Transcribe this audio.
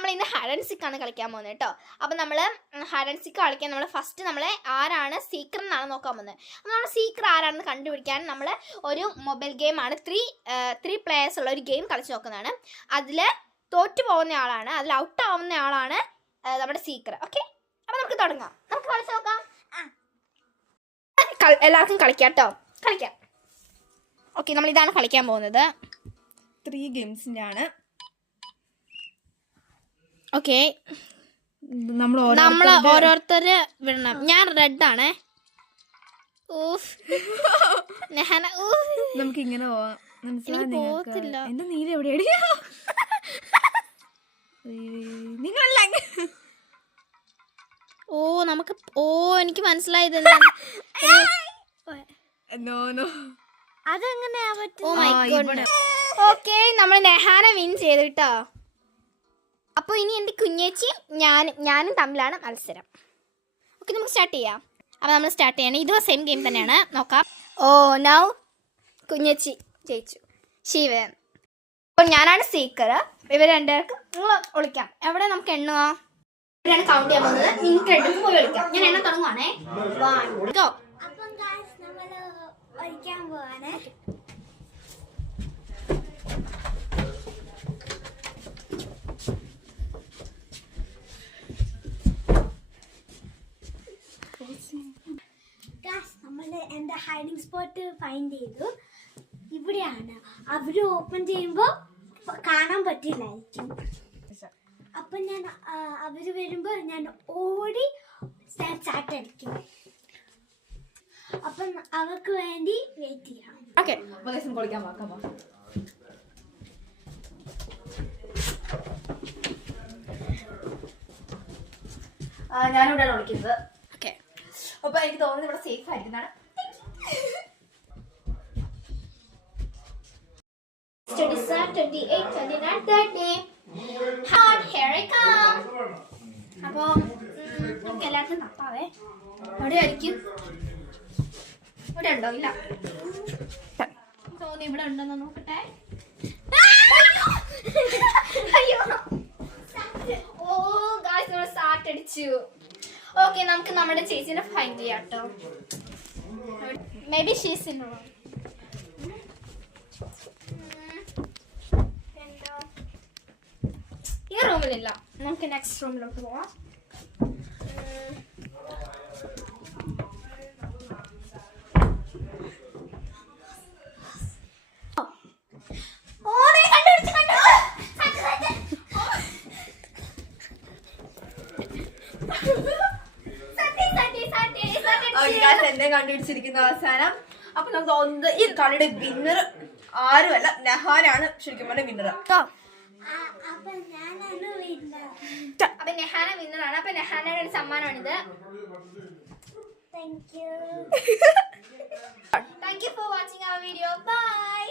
നമ്മൾ ഇന്ന് hide and seek ആണ് കളിക്കാൻ പോകുന്നത് കേട്ടോ. അപ്പോൾ നമ്മൾ ഹൈഡ് ആൻഡ് സീക്ക് കളിക്കാൻ നമ്മൾ ഫസ്റ്റ് നമ്മളെ ആരാണ് സീക്കർ എന്നാണ് നോക്കാൻ പോകുന്നത്. അപ്പോൾ നമ്മൾ സീക്കർ ആരാണെന്ന് കണ്ടുപിടിക്കാൻ നമ്മൾ ഒരു മൊബൈൽ ഗെയിമാണ് ത്രീ പ്ലേയേഴ്സ് ഉള്ള ഒരു ഗെയിം കളിച്ച് നോക്കുന്നതാണ്. അതിൽ തോറ്റു പോകുന്ന ആളാണ്, അതിൽ ഔട്ട് ആവുന്ന ആളാണ് നമ്മുടെ സീക്കർ. ഓക്കെ, അപ്പോൾ നമുക്ക് തുടങ്ങാം. നമുക്ക് കളിച്ച് നോക്കാം. എല്ലാവർക്കും കളിക്കാം കേട്ടോ, കളിക്കാം. ഓക്കെ, നമ്മൾ ഇതാണ് കളിക്കാൻ പോകുന്നത്. 3 ഗെയിംസിൻ്റെ ആണ്. ഓക്കെ, നമ്മൾ ഓരോരുത്തര് വിടണം. ഞാൻ റെഡ് ആണേ. നമുക്ക് ഇങ്ങനെ പോവാം. പോകത്തില്ല. എന്റെ നീര് എവിടെയാണ്? നിങ്ങളല്ല. നമുക്ക് എനിക്ക് മനസ്സിലായത് അതെങ്ങനെയാ പറ്റും? ഓക്കെ, നമ്മൾ നെഹാന വിൻ ചെയ്തു കേട്ടോ. അപ്പോൾ ഇനി എൻ്റെ കുഞ്ഞേച്ചിയും ഞാനും തമ്മിലാണ് മത്സരം. ഓക്കെ, നമുക്ക് സ്റ്റാർട്ട് ചെയ്യാം. അപ്പോൾ നമ്മൾ സ്റ്റാർട്ട് ചെയ്യണം. ഇതും സെയിം ഗെയിം തന്നെയാണ്. നോക്കാം. നൗ കുഞ്ഞേച്ചി ജയിച്ചു. ശിവൻ. അപ്പോൾ ഞാനാണ് സീക്കർ. ഇവർ രണ്ടുപേർക്ക് നിങ്ങൾ ഒളിക്കാം. എവിടെ നമുക്ക് എണ്ണുക? ഇവരാണ് കൗണ്ട് ചെയ്യാൻ പോകുന്നത്. നിങ്ങൾക്ക് രണ്ടും പോയി ഒളിക്കാം. ഞാൻ എണ്ണ തുടങ്ങുവാണേ. 1 ഗോ. എന്റെ ഹൈഡിങ് സ്പോട്ട് ഫൈൻഡ് ചെയ്തു. ഇവിടെയാണ്. അവര് ഓപ്പൺ ചെയ്യുമ്പോ കാണാൻ പറ്റില്ലായിരിക്കും. അപ്പൊ ഞാൻ അവര് വരുമ്പോ ഞാൻ ഓടി സ്റ്റാർട്ട് അടിക്കും. അപ്പൊ അവർക്ക് വേണ്ടി വെയിറ്റ് ചെയ്യാം. ഓക്കെ, കളിക്കാൻ നോക്കാം. ഞാനിവിടെയാണ് വിളിക്കുന്നത്. ഓക്കെ, അപ്പൊ എനിക്ക് തോന്നുന്നത് ഇവിടെ സേഫ് ആയിരിക്കുന്നതാണ്. അപ്പൊ നമുക്ക് എല്ലാവർക്കും തപ്പാവേ. എവിടെ ആയിരിക്കും? ഇവിടെ ഉണ്ടോ? ഇല്ല. തോന്നി ഇവിടെ ഉണ്ടോന്ന് നോക്കട്ടെ. അയ്യോ, ഗായ്സ് നമ്മൾ സ്റ്റാർട്ട് അടിച്ചു. ഓക്കെ, നമുക്ക് നമ്മുടെ ചേച്ചിനെ ഫൈൻഡ് ചെയ്യാം കേട്ടോ. May be she's in room. ഈ റൂമിലില്ല. നമുക്ക് നെക്സ്റ്റ് റൂമിലോട്ട് പോവാം. എന്നെ കണ്ടുപിടിച്ചിരിക്കുന്ന അവസാനം. അപ്പൊ നമുക്ക് തോന്നുന്നത് ഈ കളിയുടെ വിന്നർ ആരുമല്ല, നെഹാനാണ് ശരിക്കും പറഞ്ഞ വിന്നർ. അപ്പൊ നെഹാന വിന്നറാണ്. അപ്പൊ നെഹാനയുടെ ഒരു സമ്മാനമാണിത്. Thank you. Thank you for watching our video. Bye.